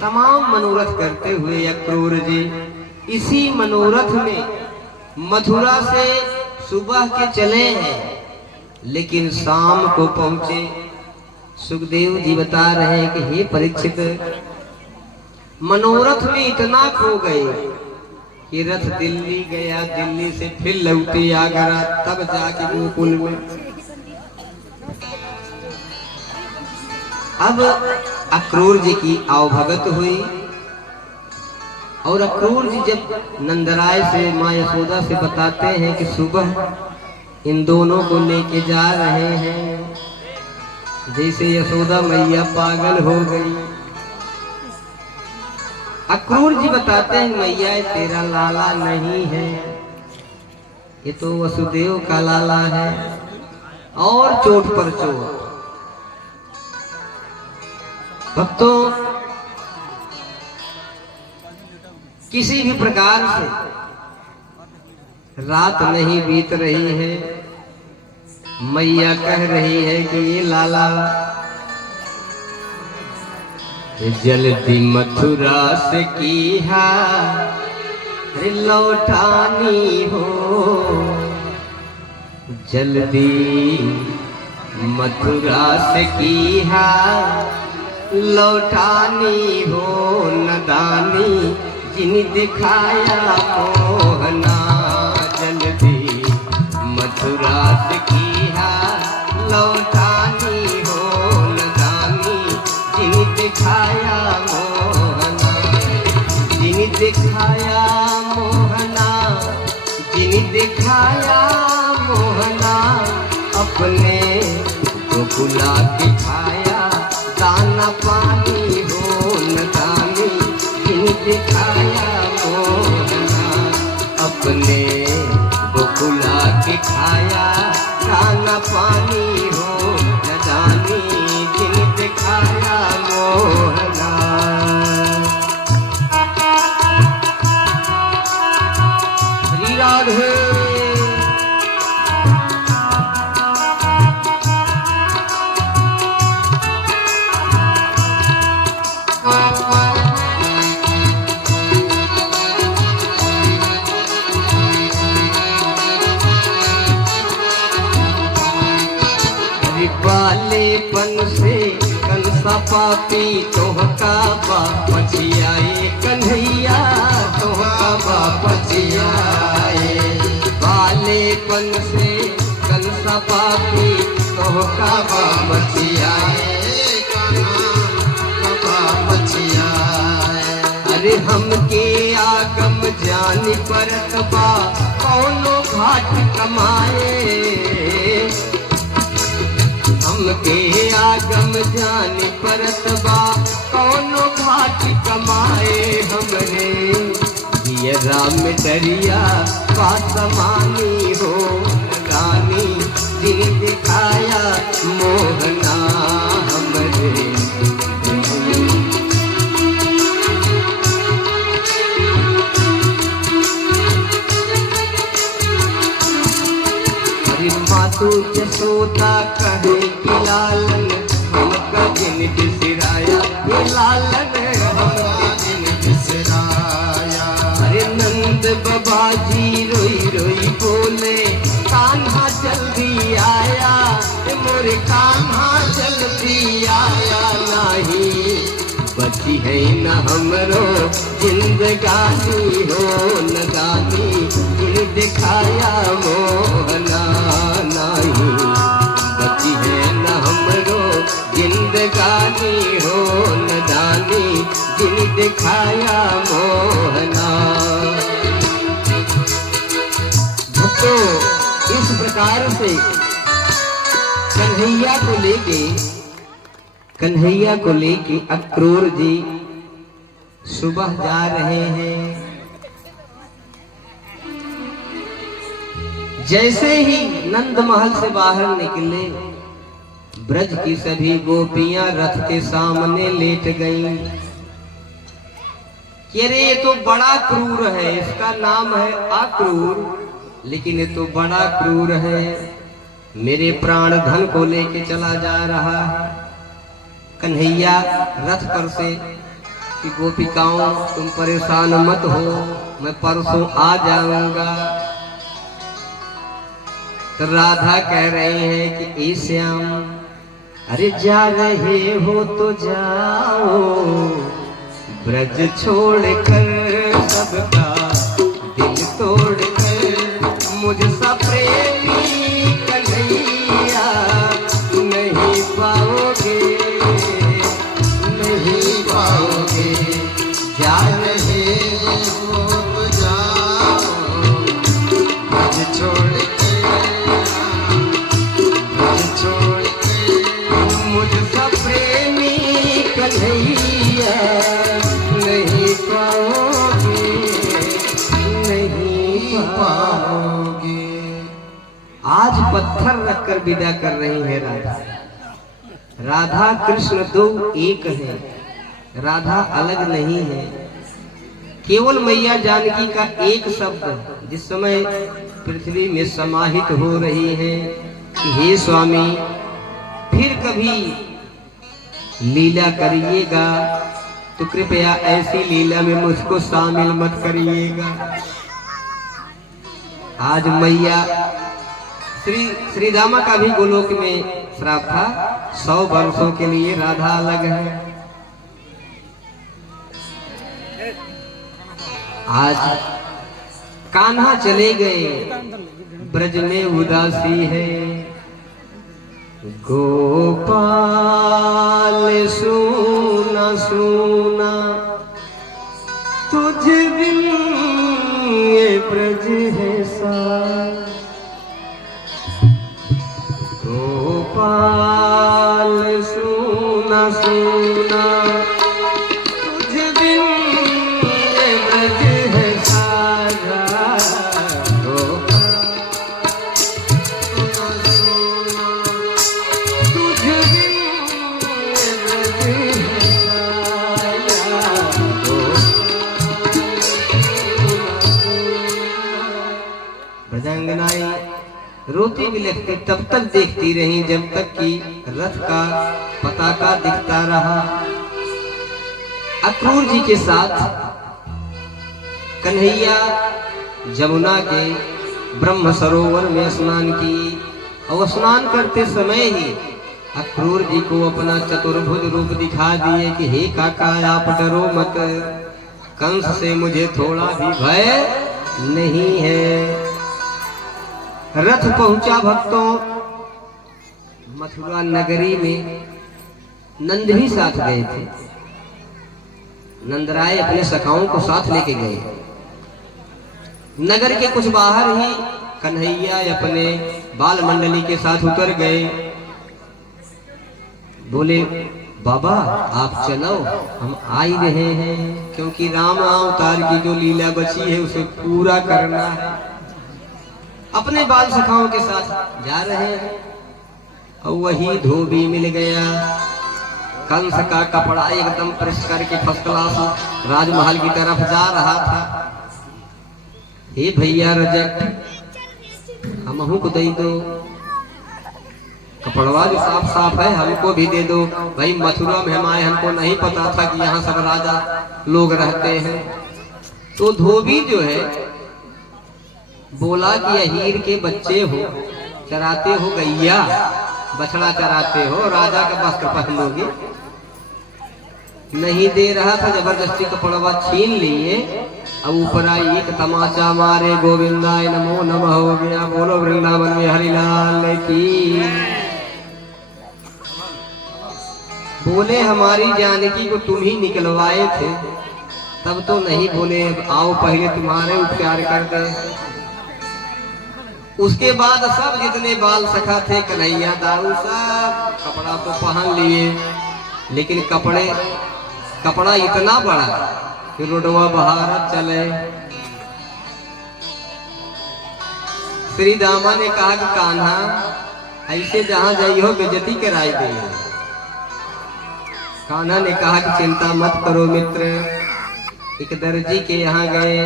तमाम मनोरथ करते हुए अक्रूर जी इसी मनोरथ में मथुरा से सुबह के चले हैं, लेकिन शाम को पहुंचे। सुखदेव जी बता रहे हैं कि हे परीक्षित, मनोरथ में इतना खो गए कि रथ दिल्ली गया, दिल्ली से फिर लौटे आगरा, तब जाके गोकुल में। अब अक्रूर जी की आवभगत हुई और अक्रूर जी जब नंदराय से माँ यशोदा से बताते हैं कि सुबह इन दोनों को लेके जा रहे हैं, जैसे यशोदा मैया पागल हो गई। अक्रूर जी बताते हैं मैया तेरा लाला नहीं है, ये तो वसुदेव का लाला है। और चोट पर चोट। भक्तों, किसी भी प्रकार से रात नहीं बीत रही है, मैया कह रही है कि ये लाला जल्दी मथुरा से कीहा लौटानी हो, जल्दी मथुरा से कीहा लौटानी हो, नदानी जिन दिखाया मोहना, जल्दी मथुरा से कीहा लौटानी हो, नदानी जिन दिखाया मोहना, जिन दिखाया मोहना, जिन दिखाया मोहना, अपने गोकुला दिखाया दाना पानी हो, नदानी जिन दिखाया मोहना, अपने गोकुला दिखाया दाना पानी हो, नदानी जिन दिखाया मोहना। श्री राधे। बालेपन से कंसा पापी तोहका बाप पछियाए, कन्हैया तोहका बाप पछियाए। बालेपन से कंसा पापी तोहका बाप पछियाए, बाप पछियाए। अरे हमके आगम जानी परत बा कौनो घाट कमाए, हमके आगम जाने परत बा कौनो घाट कमाए, हमरे ये राम डरिया पासमानी हो, रानी जिन दिखाया मोहना, हमरे मातु यशोदा कहे कि लालन हमका जिन बिसराया, ये लालन हमका जिन बिसराया। अरे नंद बाबा जी रोई रोई बोले कान्हा जल्दी आया, मोरे कान्हा जल्दी आया, नहीं बची है न हमरो जिंदगानी हो, नदानी जिन दिखाया मोहना, नहीं बची है न हमरो जिंदगानी हो, नदानी जिन दिखाया मोहना। भक्तों, इस प्रकार से कन्हैया को लेके अक्रूर जी सुबह जा रहे हैं। जैसे ही नंद महल से बाहर निकले, ब्रज की सभी गोपियां रथ के सामने लेट गईं। अरे ये तो बड़ा क्रूर है, इसका नाम है अक्रूर, लेकिन ये तो बड़ा क्रूर है, मेरे प्राण धन को लेके चला जा रहा है। कन्हैया रथ पर से कि गोपिकाओं तुम परेशान मत हो, मैं परसों आ जाऊंगा। तो राधा कह रहे हैं कि ए श्याम, अरे जा रहे हो तो जाओ, ब्रज छोड़कर सबका दिल तोड़कर, मुझसा प्रेमी कन्हैया नहीं पाओगे, नहीं पाओगे। जा रहे हो तो जाओ, ब्रज छोड़कर, ब्रज छोड़कर, मुझसा प्रेमी कन्हैया नहीं पाओगे, नहीं पाओगे। आज पत्थर रखकर विदा कर रही है राधा। राधा कृष्ण दो एक है, राधा अलग नहीं है। केवल मैया जानकी का एक शब्द जिस समय पृथ्वी में समाहित हो रही है कि हे स्वामी फिर कभी लीला करिएगा तो कृपया ऐसी लीला में मुझको शामिल मत करिएगा। आज मैया श्री रामा का भी गोलोक में श्राप था, 100 वर्षों के लिए राधा अलग है। आज कान्हा चले गए, ब्रज में उदासी है। गोपाल सुना सुना तुझ बिन ये ब्रज है सार। गोपाल सुना सुना तुझ बिन ये ब्रज है सारा। ब्रजांगनाएं रोती बिलखती तब तक देखती रही जब तक कि रथ का पताका दिखता रहा। अक्रूर जी के साथ कन्हैया जमुना के ब्रह्म सरोवर में स्नान की, और स्नान करते समय ही अक्रूर जी को अपना चतुर्भुज रूप दिखा दिए कि हे काका आप डरो मत, कंस से मुझे थोड़ा भी भय नहीं है। रथ पहुंचा भक्तों मथुरा नगरी में। नंद भी साथ गए थे। नंदराय अपने सखाओं को साथ लेके गए। नगर के कुछ बाहर ही कन्हैया अपने बाल मंडली के साथ उतर गए। बोले बाबा आप चलो, हम आ ही रहे हैं, क्योंकि राम अवतार की जो लीला बची है उसे पूरा करना है। अपने बाल सखाओं के साथ जा रहे हैं और वही धोबी मिल गया। कंस का कपड़ा एकदम प्रेस करके फर्स्ट क्लास राजमहल की तरफ जा रहा था। हे भैया रजक हमहू को दे दो, कपड़वा जो साफ साफ है हमको भी दे दो। भाई मथुरा में हम आए, हमको नहीं पता था कि यहाँ सब राजा लोग रहते हैं। तो धोबी जो है बोला कि अहीर के बच्चे हो, चराते हो गैया, बछड़ा चराते हो, राजा का वस्त्र पहनोगे। नहीं दे रहा था, जबरदस्ती कपड़वा छीन लिए अब ऊपर आई एक तमाचा मारे गोविंदाय नमो नमः हो गया। बोलो वृंदावन में हरिलाल की। बोले हमारी जानकी को तुम ही निकलवाए थे, तब तो नहीं बोले आओ पहले तुम्हारे उपचार कर दे। उसके बाद सब जितने बाल सखा थे कन्हैया दारू सब कपड़ा तो पहन लिए, लेकिन कपड़ा इतना बड़ा कि रोडवा बहारत चले। श्री दामा ने कहा कि कान्हा ऐसे जहां जाई हो बेइज्जती कराई गई। कान्हा ने कहा कि चिंता मत करो मित्र। एक दर्जी के यहाँ गए,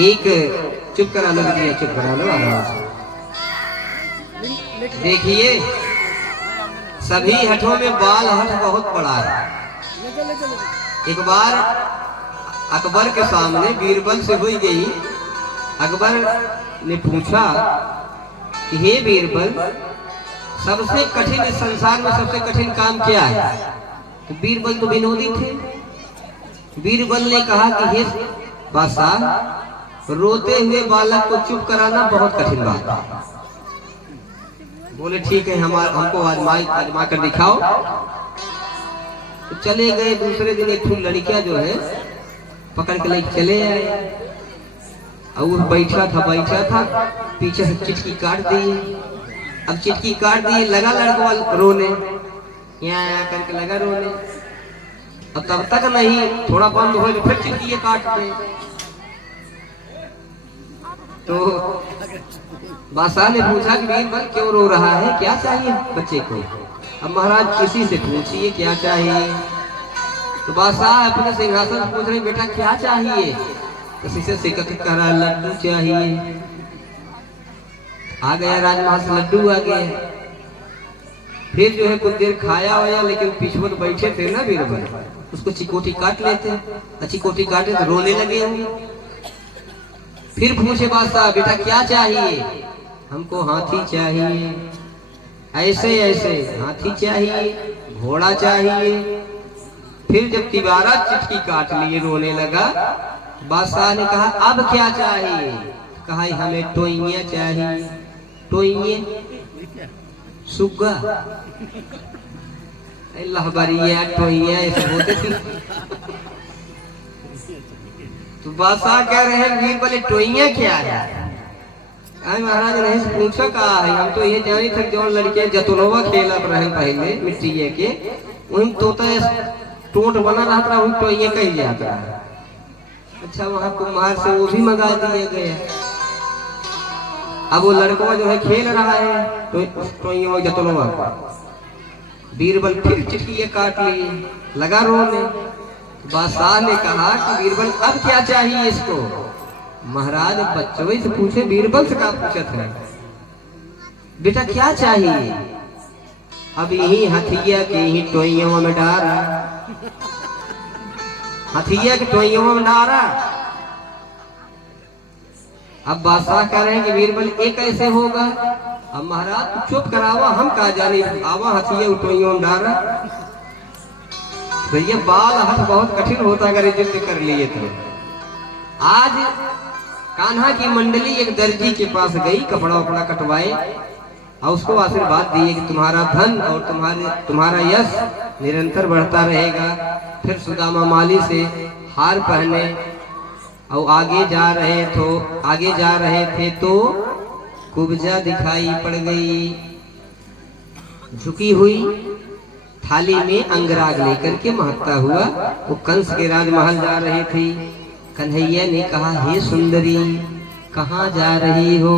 एक चुप करा लो, चुप करा लो आराम से। देखिए सभी हठों में बाल हठ बहुत बड़ा है। एक बार अकबर के सामने बीरबल से हुई गई। अकबर ने पूछा कि हे बीरबल, सबसे कठिन इस संसार में सबसे कठिन काम क्या है? तो बीरबल तो विनोदी थे। बीरबल ने कहा कि हे बादशाह, रोते हुए बालक को चुप कराना बहुत कठिन बात है। बोले ठीक है, हमको आजमा कर दिखाओ। तो चले गए। दूसरे दिन एक लड़कियां जो है पकड़ के लेके चले आए। और वो बैठा था पीछे से चिटकी काट दी। अब चिटकी काट दी, लगा लड़का रोने, यहाँ करके लगा रोने। अब तब तक नहीं, थोड़ा बंद हो फिर चिटकी काट दे। तो बादशाह ने पूछा कि बीरबल क्यों रो रहा है, क्या चाहिए बच्चे को? अब महाराज किसी से पूछिए क्या चाहिए। तो बादशाह अपने सिंहासन से पूछ रहे, बेटा क्या चाहिए? किसी से सिकत कह रहा लड्डू चाहिए। आ गया राजमहल से लड्डू आ गया। फिर जो है कुछ देर खाया वाया, लेकिन पीछे तो बैठे थे ना बीरबल, उसको चिकोटी काट लेते। चिकोटी काटे तो रोने लगे होंगे। फिर पूछे बादशाह, बेटा क्या चाहिए? हमको हाथी चाहिए, ऐसे ऐसे हाथी चाहिए, घोड़ा चाहिए। फिर जब तिबारा चिटकी काट लिए, रोने लगा। बादशाह ने कहा अब क्या चाहिए? कहा हमें टोइया चाहिए। टोइए सुग्गा, लहबरिया टोइया ऐसे बोलते थे। तो बादशाह कह रहे हैं बीरबल टोइया क्या है? महाराज नहीं से पूछा कहा है, हम तो ये जानी थे जो लड़के जतुलवा खेलत रहे पहले मिट्टी के, वही तोता टोट बना रहता है, वही टोइया कही जाता है। अच्छा वहां कुम्हार से वो भी मंगा दिए गए। अब वो लड़का जो है खेल रहा है टोइया जतुलवा। बीरबल फिर चिटकी काट ली, लगा रोने। बादशाह ने कहा कि बीरबल अब क्या चाहिए इसको? महाराज बच्चों से पूछे, बीरबल से क्या पूछत है? बेटा क्या चाहिए? अब यही हथिया के ही टोइयों में डारा, हथिया के टोइयों में डारा। अब बादशाह कह रहे हैं कि बीरबल एक ऐसे होगा। अब महाराज चुप करावा, हम कहा जाने आवा हथिया टोइयों में डारा। तो ये बाल हथ बहुत कठिन होता अगर युद्ध कर लिए तो। आज कान्हा की मंडली एक दर्जी के पास गई, कपड़ा वपड़ा कटवाए और उसको आशीर्वाद दिए कि तुम्हारा धन और तुम्हारा यश निरंतर बढ़ता रहेगा। फिर सुदामा माली से हार पहने और आगे जा रहे थे तो कुब्जा दिखाई पड़ गई। झुकी हुई थाली में अंगराग लेकर के महकता हुआ वो कंस के राजमहल जा रही थी। कन्हैया ने कहा, हे सुंदरी कहाँ जा रही हो?